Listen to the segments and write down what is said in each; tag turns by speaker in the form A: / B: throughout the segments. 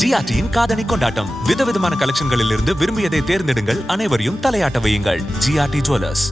A: ஜிஆர்டியின் காதணி கொண்டாட்டம். விதவிதமான கலெக்ஷன்களில் இருந்து விரும்பியதை தேர்ந்தெடுங்கள். அனைவரையும் தலையாட்ட வையுங்கள். ஜிஆர்டி ஜுவல்லர்ஸ்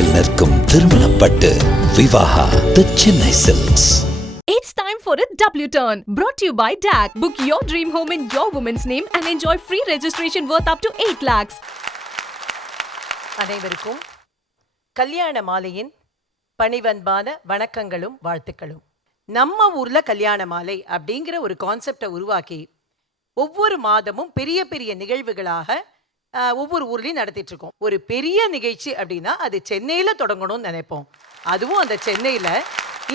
B: நினைவில் நிற்கும் திருமணப்பட்டு Vivaha the Chennai silks
C: It's time for a W turn. Brought to you by DAC. Book your dream home in your woman's name and enjoy free registration worth up to 8 lakhs.
D: அனைவருக்கும் கல்யாண மாலையின் பணிவன்பான வணக்கங்களும் வாழ்த்துக்களும் நம்ம ஊர்ல கல்யாண மாலை அப்படிங்கிற ஒரு கான்செப்டை உருவாக்கி ஒவ்வொரு மாதமும் பெரிய பெரிய நிகழ்வுகளாக ஒவ்வொரு ஊர்லேயும் நடத்திட்டு இருக்கோம். ஒரு பெரிய நிகழ்ச்சி அப்படின்னா அது சென்னையில் தொடங்கணும்னு நினைப்போம். அதுவும் அந்த சென்னையில்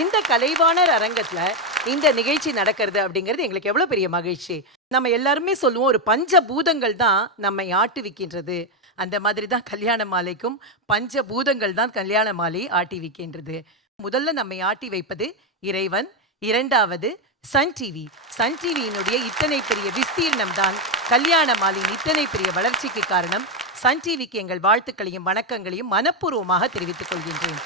D: இந்த கலைவாணர் அரங்கத்தில் இந்த நிகழ்ச்சி நடக்கிறது அப்படிங்கிறது எங்களுக்கு எவ்வளோ பெரிய மகிழ்ச்சி. நம்ம எல்லாருமே சொல்லுவோம் ஒரு பஞ்ச பூதங்கள் தான் நம்மை ஆட்டுவிக்கின்றது. அந்த மாதிரி தான் கல்யாண மாலைக்கும் பஞ்ச பூதங்கள் தான் கல்யாண மாலை ஆட்டி வைக்கின்றது முதல்ல நம்மை ஆட்டி வைப்பது இறைவன் இரண்டாவது சன் டிவி. சன் டிவியினுடைய இத்தனை பெரிய விஸ்தீர்ணம் தான் கல்யாண மாலின் இத்தனை பெரிய வளர்ச்சிக்கு காரணம். சன் டிவிக்கு எங்கள் வாழ்த்துக்களையும் வணக்கங்களையும் மனப்பூர்வமாக தெரிவித்துக் கொள்கின்றேன்.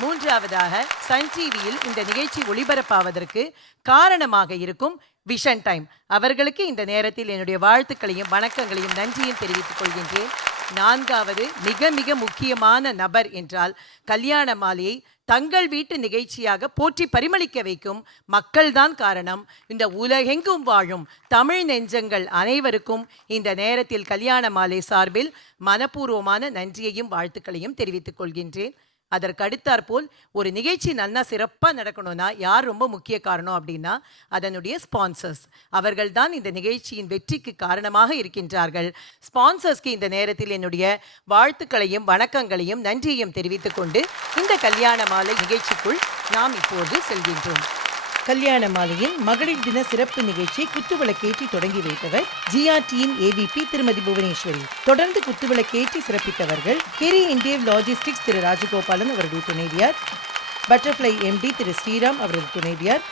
D: மூன்றாவதாக சன் டிவியில் இந்த நிகழ்ச்சி ஒளிபரப்பாவதற்கு காரணமாக இருக்கும் விஷன் டைம். அவர்களுக்கு இந்த நேரத்தில் என்னுடைய வாழ்த்துக்களையும் வணக்கங்களையும் நன்றியும் தெரிவித்துக் கொள்கின்றேன். நான்காவது மிக மிக முக்கியமான நபர் என்றால் கல்யாண மாலையை தங்கள் வீட்டு நிகழ்ச்சியாக போற்றி பரிமளிக்க வைக்கும் மக்கள்தான் காரணம். இந்த உலகெங்கும் வாழும் தமிழ் நெஞ்சங்கள் அனைவருக்கும் இந்த நேரத்தில் கல்யாண மாலை சார்பில் மனப்பூர்வமான நன்றியையும் வாழ்த்துக்களையும் தெரிவித்துக் கொள்கின்றேன். அதற்கு அடுத்தாற்போல் ஒரு நிகழ்ச்சி நல்லா சிறப்பாக நடக்கணும்னா யார் ரொம்ப முக்கிய காரணம் அப்படின்னா அதனுடைய ஸ்பான்சர்ஸ் அவர்கள் தான் இந்த நிகழ்ச்சியின் வெற்றிக்கு காரணமாக இருக்கின்றார்கள். ஸ்பான்சர்ஸ்க்கு இந்த நேரத்தில் என்னுடைய வாழ்த்துக்களையும் வணக்கங்களையும் நன்றியையும் தெரிவித்துக் கொண்டு இந்த கல்யாண மாலை நிகழ்ச்சிக்குள் நாம் இப்போது செல்கின்றோம். கல்யாண மாலையின் மகளிர் தின சிறப்பு நிகழ்ச்சி குத்துவிளக்கேற்றி தொடங்கி வைத்தவர் ஜிஆர்டியின் ஏவிபி திருமதி புவனேஸ்வரி. தொடர்ந்து குத்துவிளக்கேற்றி சிறப்பித்தவர்கள் கெரி இண்டேவ் லாஜிஸ்டிக்ஸ் திரு ராஜகோபாலன் அவரது துணைவியார் பட்டர்ஃப்ளை எம்டி திரு ஸ்ரீராம் அவரது துணைவியார்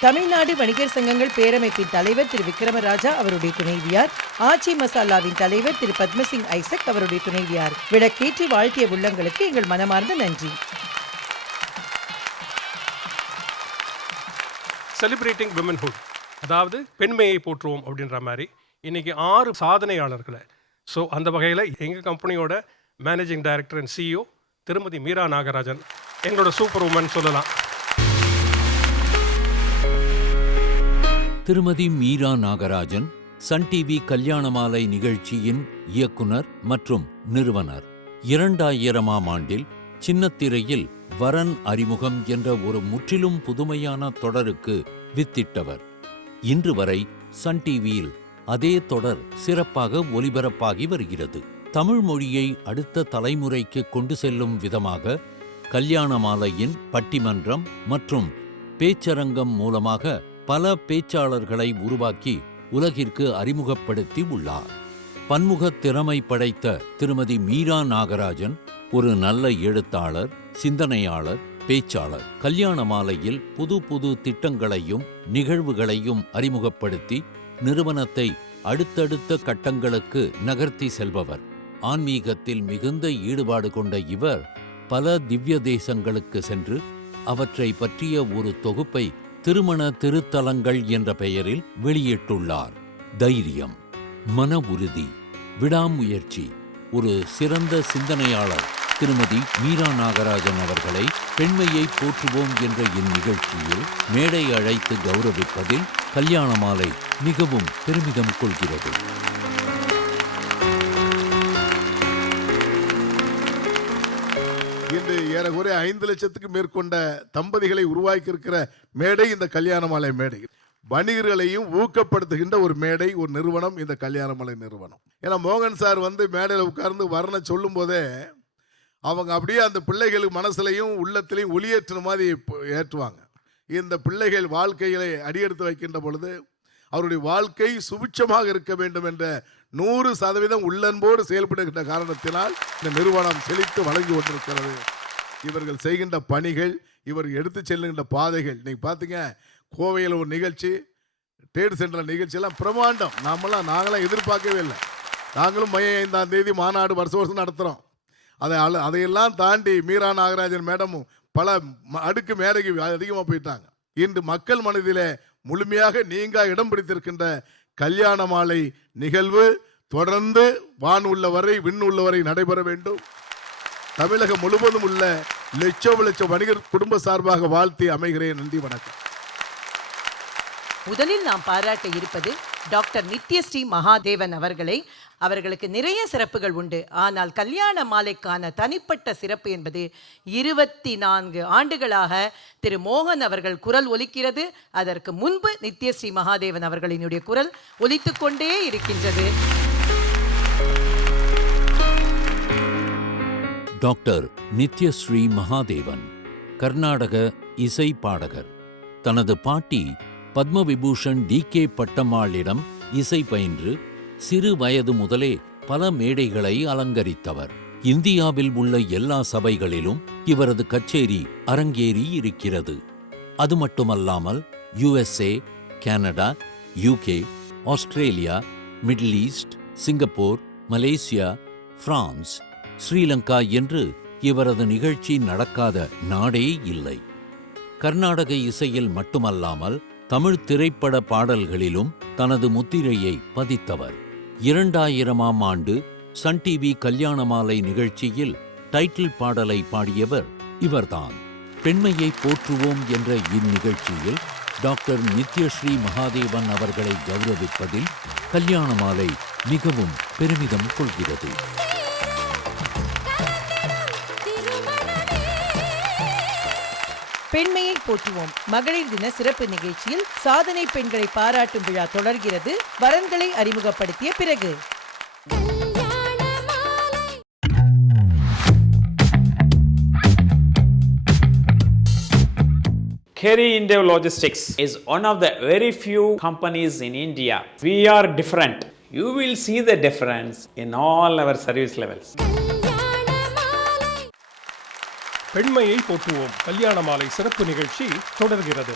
D: தமிழ்நாடு வணிகர் சங்கங்கள் பேரமைப்பின் தலைவர் திரு விக்ரமராஜா அவருடைய துணைவியார் ஆச்சி மசாலாவின் தலைவர் திரு பத்மசிங் ஐசக் அவருடைய துணைவியார். விளக்கேற்றி வாழ்த்திய உள்ளங்களுக்கு எங்கள் மனமார்ந்த நன்றி.
E: செலிப்ரேட்டிங் விமன்ஹுட் அதாவது பெண்மையை போற்றுவோம் அப்படின்ற மாதிரி. இன்றைக்கி ஆறு சாதனையாளர்களை. ஸோ அந்த வகையில் எங்கள் கம்பெனியோட மேனேஜிங் டைரக்டர் அண்ட் சிஇஓ திருமதி மீரா நாகராஜன் எங்களோட சூப்பர் உமன் சொல்லலாம்.
F: திருமதி மீரா நாகராஜன் சன் டிவி கல்யாணமாலை நிகழ்ச்சியின் இயக்குனர் மற்றும் நிறுவனர். இரண்டாயிரமாம் ஆண்டில் சின்னத்திரையில் வரன் அறிமுகம் என்ற ஒரு முற்றிலும் புதுமையான தொடருக்கு வித்திட்டவர். இன்று வரை சன் டிவியில் அதே தொடர் சிறப்பாக ஒலிபரப்பாகி வருகிறது. தமிழ் மொழியை அடுத்த தலைமுறைக்கு கொண்டு செல்லும் விதமாக கல்யாண மாலையின் பட்டிமன்றம் மற்றும் பேச்சரங்கம் மூலமாக பல பேச்சாளர்களை உருவாக்கி உலகிற்கு அறிமுகப்படுத்தி உள்ளார். பன்முக திறமை படைத்த திருமதி மீரா நாகராஜன் ஒரு நல்ல எழுத்தாளர் சிந்தனையாளர் பேச்சாளர். கல்யாண மாலையில் புது புது திட்டங்களையும் நிகழ்வுகளையும் அறிமுகப்படுத்தி நிறுவனத்தை அடுத்தடுத்த கட்டங்களுக்கு நகர்த்தி செல்பவர். ஆன்மீகத்தில் மிகுந்த ஈடுபாடு கொண்ட இவர் பல திவ்ய தேசங்களுக்கு சென்று அவற்றை பற்றிய ஒரு தொகுப்பை திருமண திருத்தலங்கள் என்ற பெயரில் வெளியிட்டுள்ளார். தைரியம் மன உறுதி விடாமுயற்சி. ஒரு சிறந்த சிந்தனையாளர். திருமதி மீரா நாகராஜன் அவர்களை பெண்மையை போற்றுவோம் என்ற இந்நிகழ்ச்சியில் மேடை அழைத்து கௌரவிப்பதில் கல்யாண மாலை மிகவும் பெருமிதம் கொள்கிறது.
G: இன்று ஏறக்குறைய ஐந்து லட்சத்துக்கு மேற்கொண்ட தம்பதிகளை உருவாக்கி இருக்கிற மேடை இந்த கல்யாணமாலை மேடை. வணிகர்களையும் ஊக்கப்படுத்துகின்ற ஒரு மேடை ஒரு நிறுவனம் இந்த கல்யாணமலை நிறுவனம். ஏன்னா மோகன் சார் வந்து மேடையில் உட்கார்ந்து வர்ண சொல்லும் போதே அவங்க அப்படியே அந்த பிள்ளைகளுக்கு மனசுலையும் உள்ளத்திலையும் ஒளியேற்றுற மாதிரி ஏற்றுவாங்க. இந்த பிள்ளைகள் வாழ்க்கைகளை அடியெடுத்து வைக்கின்ற பொழுது அவருடைய வாழ்க்கை சுபிட்சமாக இருக்க வேண்டும் என்ற நூறு சதவீதம் உள்ளன்போடு செயல்படுகின்ற காரணத்தினால் இந்த நிறுவனம் செழித்து வழங்கி கொண்டிருக்கிறது. இவர்கள் செய்கின்ற பணிகள் இவர் எடுத்து செல்லுகின்ற பாதைகள். நீங்கள் பார்த்தீங்க கோவையில் ஒரு நிகழ்ச்சி ட்ரேட் சென்டர் நிகழ்ச்சியெல்லாம் பிரமாண்டம் நாமெல்லாம் நாங்களாம் எதிர்பார்க்கவே இல்லை. நாங்களும் மை ஐந்தாம் தேதி மாநாடு வருஷம் வருஷம் நடத்துகிறோம் அதை அதையெல்லாம் தாண்டி மீரா நாகராஜன் மேடமும் பல ம- அடுக்கு மேடைக்கு அதிகமாக போயிட்டாங்க. இன்று மக்கள் மனதிலே முழுமையாக நீங்க இடம் பிடித்திருக்கின்ற கல்யாண மாலை நிகழ்வு தொடர்ந்து வான் உள்ளவரை விண் உள்ளவரை நடைபெற வேண்டும். தமிழகம் முழுவதும் உள்ள லட்சம் லட்சம் வணிகர் குடும்ப சார்பாக வாழ்த்தி அமைகிறேன். நன்றி வணக்கம்.
D: முதலில் நாம் பாராட்ட இருப்பது டாக்டர் நித்யஸ்ரீ மகாதேவன் அவர்களை அவர்களுக்கு நிறைய சிறப்புகள் உண்டு. ஆனால் கல்யாண மாலைக்கான தனிப்பட்ட சிறப்பு என்பது இருபத்தி நான்கு ஆண்டுகளாக திரு மோகன் அவர்கள் குரல் ஒலிக்கிறது. அதற்கு முன்பு நித்யஸ்ரீ மகாதேவன் அவர்களினுடைய குரல் ஒலித்து கொண்டே இருக்கின்றது.
F: டாக்டர் நித்யஸ்ரீ மகாதேவன் கர்நாடக இசை பாடகர். தனது பாட்டி பத்மவிபூஷன் டி கே பட்டம்மாளிடம் இசை பயின்று சிறு வயது முதலே பல மேடைகளை அலங்கரித்தவர். இந்தியாவில் உள்ள எல்லா சபைகளிலும் இவரது கச்சேரி அரங்கேறி இருக்கிறது. அது மட்டுமல்லாமல் USA Canada UK Australia Middle East Singapore Malaysia France Sri Lanka என்று இவரது நிகழ்ச்சி நடக்காத நாடே இல்லை. கர்நாடக இசையில் மட்டுமல்லாமல் தமிழ் திரைப்பட பாடல்களிலும் தனது முத்திரையை பதித்தவர். இரண்டாயிரமாம் ஆண்டு சன் டிவி கல்யாணமாலை நிகழ்ச்சியில் டைட்டில் பாடலை பாடியவர் இவர்தான். பெண்மையை போற்றுவோம் என்ற இந்நிகழ்ச்சியில் டாக்டர் நித்யஸ்ரீ மகாதேவன் அவர்களை கௌரவிப்பதில் கல்யாணமாலை மிகவும் பெருமிதம் கொள்கிறது.
D: போற்றுவோம் மகளிர் தின சிறப்பு நிகழ்ச்சியில் சாதனை பெண்களை பாராட்டும் விழா தொடர்கிறது வரன்களை அறிமுகப்படுத்திய பிறகு
H: Kerry India Logistics is one of the very few companies in India. We are different. You will see the difference in all our service levels.
E: பெண்மையை போற்றுவோம். கல்யாண மாலை சிறப்பு நிகழ்ச்சி தொடர்கிறது.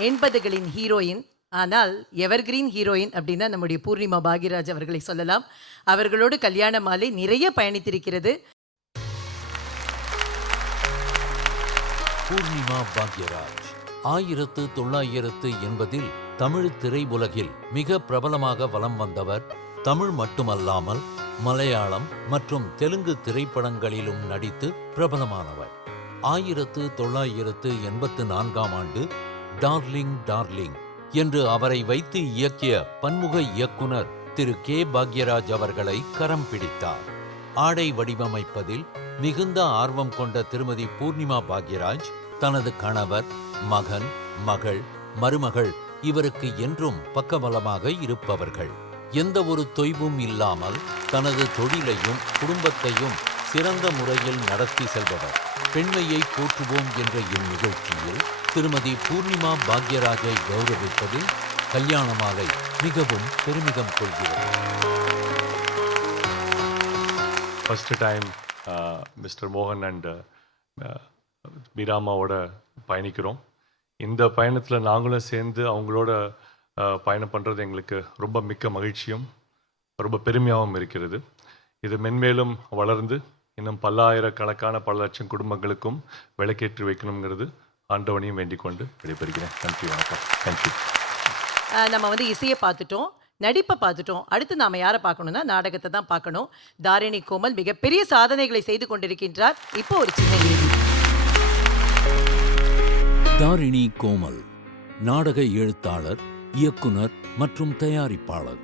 D: எண்பதுகளின் ஹீரோயின் ஆனால் எவர்கிரீன் ஹீரோயின் அப்படின்னா நம்முடைய பூர்ணிமா பாகிராஜ் அவர்களை சொல்லலாம். அவர்களோடு கல்யாண மாலை நிறைய பயணித்திருக்கிறது.
F: பூர்ணிமா பாக்யராஜ் ஆயிரத்து தொள்ளாயிரத்து எண்பதில் தமிழ் திரையுலகில் மிக பிரபலமாக வலம் வந்தவர் தமிழ் மட்டுமல்லாமல் மலையாளம் மற்றும் தெலுங்கு திரைப்படங்களிலும் நடித்து பிரபலமானவர். ஆயிரத்து தொள்ளாயிரத்து எண்பத்து நான்காம் ஆண்டு டார்லிங் டார்லிங் என்று அவரை வைத்து இயக்கிய பன்முக இயக்குனர் திரு கே. பாக்யராஜ் அவர்களை கரம் பிடித்தார். ஆடை வடிவமைப்பதில் மிகுந்த ஆர்வம் கொண்ட திருமதி பூர்ணிமா பாக்யராஜ் தனது கணவர் மகன் மகள் மருமகள் இவருக்கு என்றும் பக்கபலமாக இருப்பவர்கள். எந்த ஒரு தொய்வும் இல்லாமல் தனது தொழிலையும் குடும்பத்தையும் சிறந்த முறையில் நடத்தி செல்பவர். பெண்மையை போற்றுவோம் என்ற இந்நிகழ்ச்சியில் திருமதி பூர்ணிமா பாக்யராஜை கௌரவிப்பதில் கல்யாண மாலை மிகவும் பெருமிதம் கொள்கிறது.
I: ஃபஸ்ட்டு டைம் மிஸ்டர் மோகன் அண்ட் மீராமாவோட பயணிக்கிறோம். இந்த பயணத்தில் நாங்களும் சேர்ந்து அவங்களோட பயணம் பண்ணுறது எங்களுக்கு ரொம்ப மிக்க மகிழ்ச்சியும் ரொம்ப பெருமையாகவும் இருக்கிறது. இது மென்மேலும் வளர்ந்து இன்னும் பல்லாயிரக்கணக்கான பல லட்சம் குடும்பங்களுக்கும் விளக்கேற்றி வைக்கணுங்கிறது ஆண்டவனையும் வேண்டிக் கொண்டு விடைபெறுகிறேன். நன்றி வணக்கம். தேங்க்யூ
D: நம்ம வந்து இசையை பார்த்துட்டோம் நடிப்பை பார்த்துட்டோம். அடுத்து நாம யாரை பார்க்கணும்னா நாடகத்தை தான் பார்க்கணும். தாரிணி கோமல் மிகப்பெரிய சாதனைகளை செய்து கொண்டிருக்கின்றார். இப்போ ஒரு சின்ன ஏதி
F: தாரிணி கோமல் நாடக எழுத்தாளர் இயக்குனர் மற்றும் தயாரிப்பாளர்.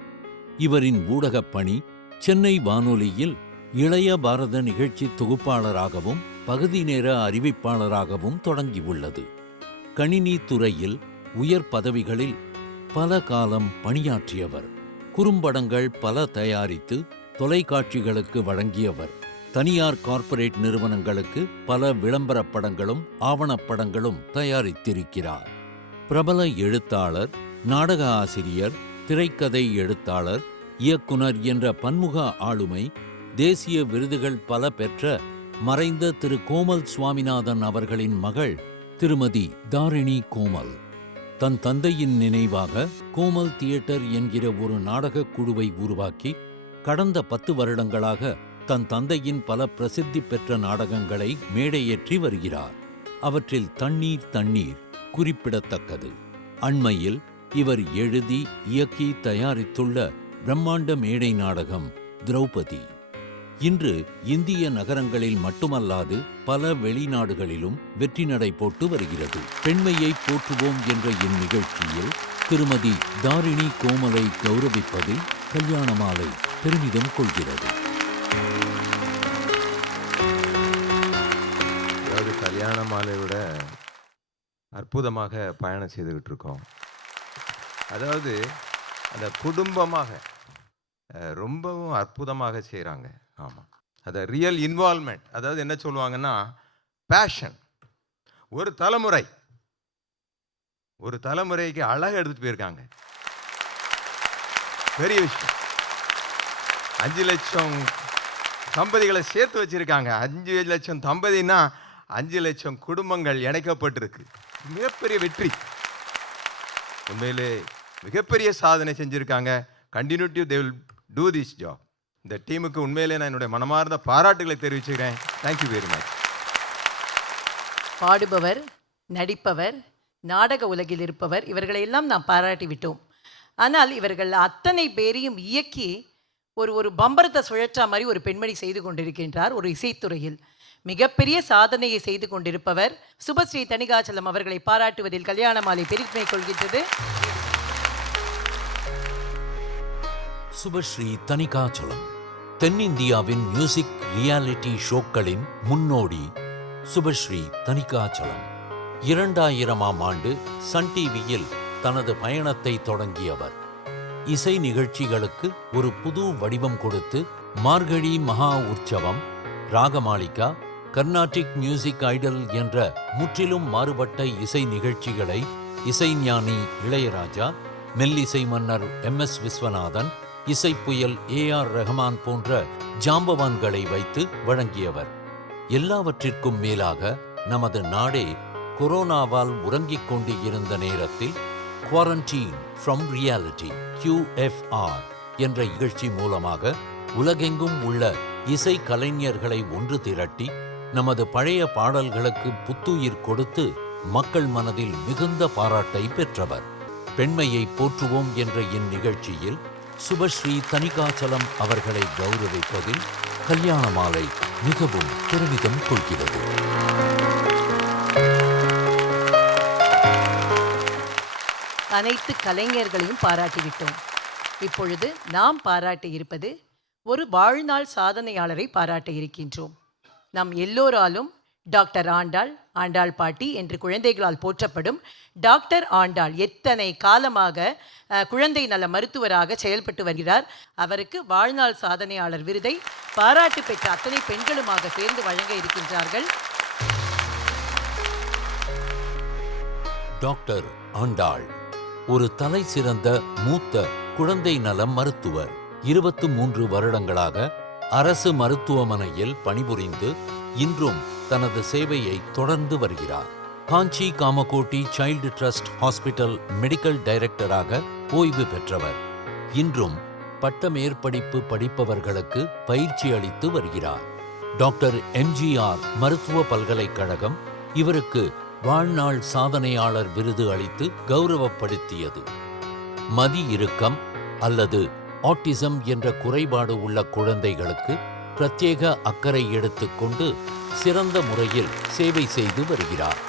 F: இவரின் ஊடகப் பணி சென்னை வானொலியில் இளைய பாரத நிகழ்ச்சி தொகுப்பாளராகவும் பகுதி நேர அறிவிப்பாளராகவும் தொடங்கியுள்ளது. கணினி துறையில் உயர் பதவிகளில் பல காலம் பணியாற்றியவர். குறும்படங்கள் பல தயாரித்து தொலைக்காட்சிகளுக்கு வழங்கியவர். தனியார் கார்ப்பரேட் நிறுவனங்களுக்கு பல விளம்பரப் படங்களும் ஆவணப்படங்களும் தயாரித்திருக்கிறார். பிரபல எழுத்தாளர் நாடக ஆசிரியர் திரைக்கதை எழுத்தாளர் இயக்குனர் என்ற பன்முக ஆளுமை தேசிய விருதுகள் பல பெற்ற மறைந்த திரு. கோமல் சுவாமிநாதன் அவர்களின் மகள் திருமதி தாரிணி கோமல். தன் தந்தையின் நினைவாக கோமல் தியேட்டர் என்கிற ஒரு நாடகக் குழுவை உருவாக்கி கடந்த பத்து வருடங்களாக தன் தந்தையின் பல பிரசித்தி பெற்ற நாடகங்களை மேடையேற்றி வருகிறார். அவற்றில் தண்ணீர் தண்ணீர் குறிப்பிடத்தக்கது. அண்மையில் இவர் எழுதி இயக்கி தயாரித்துள்ள பிரம்மாண்ட மேடை நாடகம் திரௌபதி. இன்று இந்திய நகரங்களில் மட்டுமல்லாது பல வெளிநாடுகளிலும் வெற்றி நடை போட்டு வருகிறது. பெண்மையை போற்றுவோம் என்ற இந்நிகழ்ச்சியில் திருமதி தாரிணி கோமலை கௌரவிப்பதில் கல்யாண மாலை பெருமிதம் கொள்கிறது.
J: அதாவது கல்யாண மாலையோட அற்புதமாக பயணம் செய்துகிட்டு இருக்கோம். அதாவது அந்த குடும்பமாக ரொம்பவும் அற்புதமாக செய்கிறாங்க ஆமாம் அதை ரியல் இன்வால்மெண்ட் அதாவது என்ன சொல்லுவாங்கன்னா பேஷன் ஒரு தலைமுறை. ஒரு தலைமுறைக்கு அழகாக எடுத்துகிட்டு போயிருக்காங்க. பெரிய விஷயம். அஞ்சு லட்சம் தம்பதிகளை சேர்த்து வச்சிருக்காங்க. அஞ்சு லட்சம் தம்பதினா அஞ்சு லட்சம் குடும்பங்கள் இணைக்கப்பட்டிருக்கு. மிகப்பெரிய வெற்றி. உண்மையிலே மிகப்பெரிய சாதனை செஞ்சுருக்காங்க. Continuative they will do this job இந்த டீமுக்கு உண்மையிலே நான் என்னுடைய மனமார்ந்த பாராட்டுகளை தெரிவிச்சுக்கிறேன். தேங்க்யூ வெரி மச்
D: பாடுபவர் நடிப்பவர் நாடக உலகில் இருப்பவர் இவர்களையெல்லாம் நாம் பாராட்டி விட்டோம். ஆனால் இவர்கள் அத்தனை பேரையும் இயக்கி ஒரு ஒரு பம்பரத்தை சுழற்றா மாதிரி ஒரு பெண்மணி செய்து கொண்டிருக்கின்றார் ஒரு இசைத்துறையில். மிகப்பெரிய சாதனையை செய்து கொண்டிருப்பவர் சுபஸ்ரீ தணிகாச்சலம் அவர்களை பாராட்டுவதில் கல்யாண மாலை பெருமை கொள்கின்றது.
F: சுபஸ்ரீ தனிகாச்சலம் தென்னிந்தியாவின் மியூசிக் ரியாலிட்டி ஷோக்களின் முன்னோடி சுபஸ்ரீ தணிகாச்சலம். இரண்டாயிரமாம் ஆண்டு சன் டிவியில் தனது பயணத்தை தொடங்கியவர். இசை நிகழ்ச்சிகளுக்கு ஒரு புது வடிவம் கொடுத்து மார்கழி மகா உற்சவம் ராகமாளிகா கர்நாடிக் மியூசிக் ஐடல் என்ற முற்றிலும் மாறுபட்ட இசை நிகழ்ச்சிகளை இசைஞானி இளையராஜா மெல்லிசை மன்னர் எம். எஸ். விஸ்வநாதன் இசைப்புயல் ஏ. ஆர். ரஹ்மான் போன்ற ஜாம்பவான்களை வைத்து வழங்கியவர். எல்லாவற்றிற்கும் மேலாக நமது நாடே கொரோனாவால் உறங்கிக் கொண்டு இருந்த நேரத்தில் குவாரண்டீன் ஃப்ரம் ரியாலிட்டி கியூஎஃப்ஆர் என்ற நிகழ்ச்சி மூலமாக உலகெங்கும் உள்ள இசை கலைஞர்களை ஒன்று திரட்டி நமது பழைய பாடல்களுக்கு புத்துயிர் கொடுத்து மக்கள் மனதில் மிகுந்த பாராட்டை பெற்றவர். பெண்மையை போற்றுவோம் என்ற இந்நிகழ்ச்சியில் சுபஸ்ரீ தனிகாச்சலம் அவர்களை கௌரவிப்பதில் கல்யாண மாலை மிகவும் பெருமிதம் கொள்கிறது.
D: அனைத்து கலைஞர்களையும் பாராட்டிவிட்டோம் இப்பொழுது நாம் பாராட்டி இருப்பது ஒரு வாழ்நாள் சாதனையாளரை பாராட்ட இருக்கின்றோம். நம் எல்லோராலும் டாக்டர் ஆண்டாள் ஆண்டாள் பாட்டி என்று குழந்தைகளால் போற்றப்படும் டாக்டர் ஆண்டாள் எத்தனை காலமாக குழந்தை நல மருத்துவராக செயல்பட்டு வருகிறார். அவருக்கு வாழ்நாள் சாதனையாளர் விருதை பாராட்டு பெற்ற அத்தனை பெண்களுமாக சேர்ந்து வழங்க இருக்கின்றார்கள்.
F: டாக்டர் ஆண்டாள் ஒரு தலை சிறந்த மூத்த குழந்தை நலம் மருத்துவர். இருபத்து மூன்று வருடங்களாக அரசு மருத்துவமனையில் பணிபுரிந்து இன்றும் தனது சேவையை தொடர்ந்து வருகிறார். Kanchi Kamakoti child trust hospital medical டைரக்டராக ஓய்வு பெற்றவர். இன்றும் பட்டமேற்படிப்பு படிப்பவர்களுக்கு பயிற்சி அளித்து வருகிறார். டாக்டர் எம்ஜிஆர் மருத்துவ பல்கலைக்கழகம் இவருக்கு வாழ்நாள் சாதனையாளர் விருது அளித்து கௌரவப்படுத்தியது. மதி இறுக்கம் அல்லது ஆட்டிசம் என்ற குறைபாடு உள்ள குழந்தைகளுக்கு பிரத்யேக அக்கறை எடுத்துக்கொண்டு சிறந்த முறையில் சேவை செய்து வருகிறார்.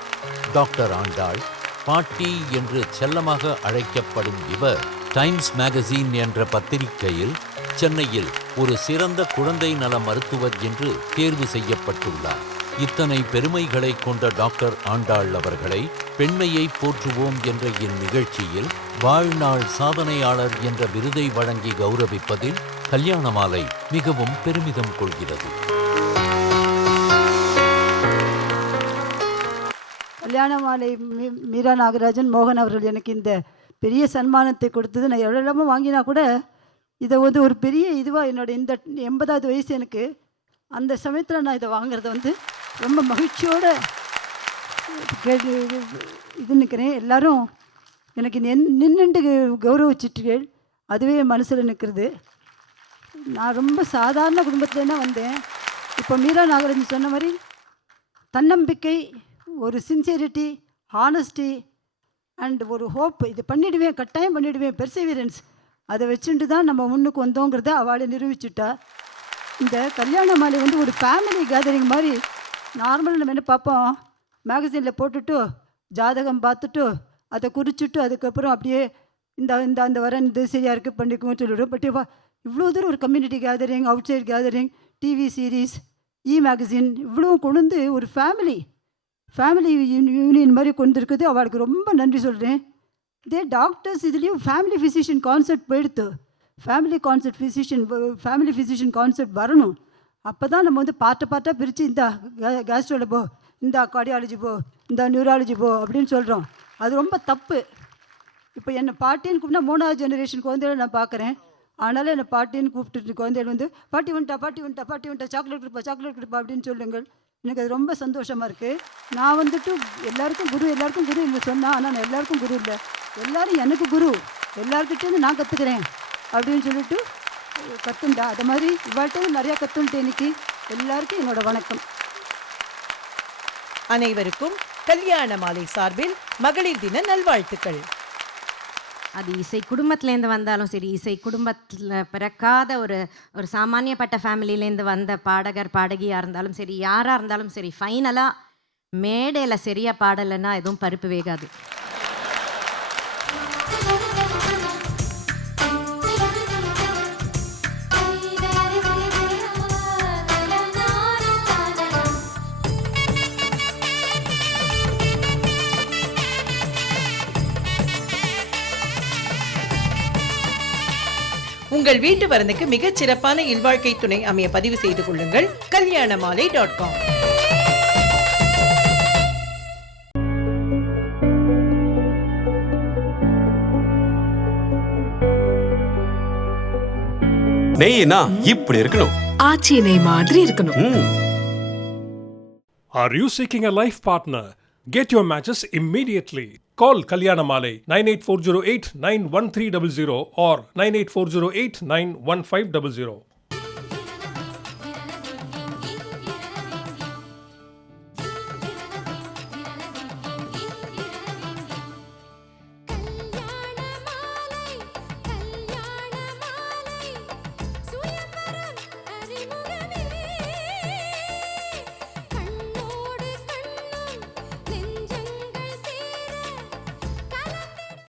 F: டாக்டர் ஆண்டாள் பாட்டி என்று செல்லமாக அழைக்கப்படும் இவர் டைம்ஸ் மேகசின் என்ற பத்திரிகையில் சென்னையில் ஒரு சிறந்த குழந்தை நல மருத்துவர் என்று தேர்வு செய்யப்பட்டுள்ளார். இத்தனை பெருமைகளை கொண்ட டாக்டர் ஆண்டாள் அவர்களை பெண்மையை போற்றுவோம் என்ற இந்நிகழ்ச்சியில் வாழ்நாள் சாதனையாளர் என்ற விருதை வழங்கி கௌரவிப்பதில் கல்யாணமாலை மிகவும் பெருமிதம் கொள்கிறது.
K: கல்யாண மாலை மீ- மீரா நாகராஜன் மோகன் அவர்கள் எனக்கு இந்த பெரிய சன்மானத்தை கொடுத்தது. நான் எவ்வளோ வாங்கினா கூட இதை வந்து ஒரு பெரிய இதுவாக என்னோட இந்த எண்பதாவது வயசு எனக்கு. அந்த சமயத்தில் நான் இதை வாங்குறத வந்து ரொம்ப மகிழ்ச்சியோட கேட்டு இது நிற்கிறேன் எல்லாரும் எனக்கு நின்றுண்டு கௌரவிச்சிட்டீர்கள். அதுவே மனசில் நிற்கிறது நான் ரொம்ப சாதாரண குடும்பத்துலேருந்து வந்தேன். இப்போ மீரா நாகராஜன் சொன்ன மாதிரி தன்னம்பிக்கை ஒரு சின்சியரிட்டி ஹானஸ்டி அண்ட் ஒரு ஹோப் இது பண்ணிவிடுவேன் கட்டாயம் பண்ணிவிடுவேன் பெர்சிவியரன்ஸ் அதை வச்சுட்டு தான் நம்ம முன்னுக்கு வந்தோங்கிறத அவளை நிரூபிச்சுட்டா. இந்த கல்யாண மாலை வந்து ஒரு ஃபேமிலி கேதரிங் மாதிரி நார்மலாக நம்ம என்ன பார்ப்போம்? மேகசினில் போட்டுட்டு ஜாதகம் பார்த்துட்டு அதை குறிச்சுட்டு அதுக்கப்புறம் அப்படியே இந்த இந்த அந்த வர இது சரியாக இருக்குது பண்ணிக்கோன்னு சொல்லிவிடும் பட் இவ்வளோ தூரம் ஒரு community gathering outside gathering TV series e magazine இவ்வளோ கொண்டு வந்து ஒரு ஃபேமிலி ஃபேமிலி யூனியன் மாதிரி கொண்டு இருக்குது அவளுக்கு ரொம்ப நன்றி சொல்கிறேன் இதே டாக்டர்ஸ் இதுலேயும் ஃபேமிலி ஃபிசிஷியன் கான்செப்ட் போயிடுத்து family concept physician family physician concept வரணும் அப்போ தான் நம்ம வந்து பார்ட்டை பார்ட்டாக பிரித்து இந்த கேஸ்ட்ரோவில் போ இந்த கார்டியாலஜி போ இந்த நியூராலஜி போ அப்படின்னு சொல்கிறோம் அது ரொம்ப தப்பு. இப்போ என்னை பாட்டின்னு கூப்பிட்டா மூணாவது ஜெனரேஷன் குழந்தைகளை நான் பார்க்குறேன் ஆனாலும் என்னை பாட்டின்னு கூப்பிட்டு குழந்தைகள் வந்து பாட்டி வந்துட்டா பாட்டி வந்துட்டா பாட்டி வந்துட்டா சாக்லேட் கொடுப்பா சாக்லேட் கொடுப்பா அப்படின்னு சொல்லுங்கள். எனக்கு அது ரொம்ப சந்தோஷமாக இருக்குது நான் வந்துட்டு எல்லாருக்கும் குரு எல்லாருக்கும் குரு இங்கே சொன்னால் ஆனால் நான் எல்லாருக்கும் குரு இல்லை. எல்லாரும் எனக்கு குரு. எல்லாருக்கிட்டேருந்து நான் கற்றுக்கிறேன் அப்படின்னு சொல்லிட்டு கற்றுண்டா அது மாதிரி இவாள்கிட்ட நிறையா கற்றுன்ட்டு இன்னைக்கு. எல்லாருக்கும் என்னோட வணக்கம்.
D: அனைவருக்கும் கல்யாண மாலை சார்பில் மகளிர் தின நல்வாழ்த்துக்கள்.
L: அது இசை குடும்பத்துலேருந்து வந்தாலும் சரி இசை குடும்பத்தில் பிறக்காத ஒரு ஒரு சாமானியப்பட்ட ஃபேமிலியிலேருந்து வந்த பாடகர் பாடகியாக இருந்தாலும் சரி யாராக இருந்தாலும் சரி ஃபைனலாக மேடையில் சரியாக பாடலைன்னா எதுவும் பருப்பு வேகாது.
D: உங்கள் வீட்டு வரனுக்கு மிகச் சிறப்பான இல்வாழ்க்கை துணை அமைய பதிவு செய்து கொள்ளுங்கள். கல்யாண மாலை டாட் காம்
M: நெய்னா இப்படி இருக்கணும்.
C: ஆச்சி நெய் மாதிரி இருக்கணும்.
E: Are you seeking a life partner? Get your matches immediately. Call Kalyanamale 98408 91300 or 98408 91500.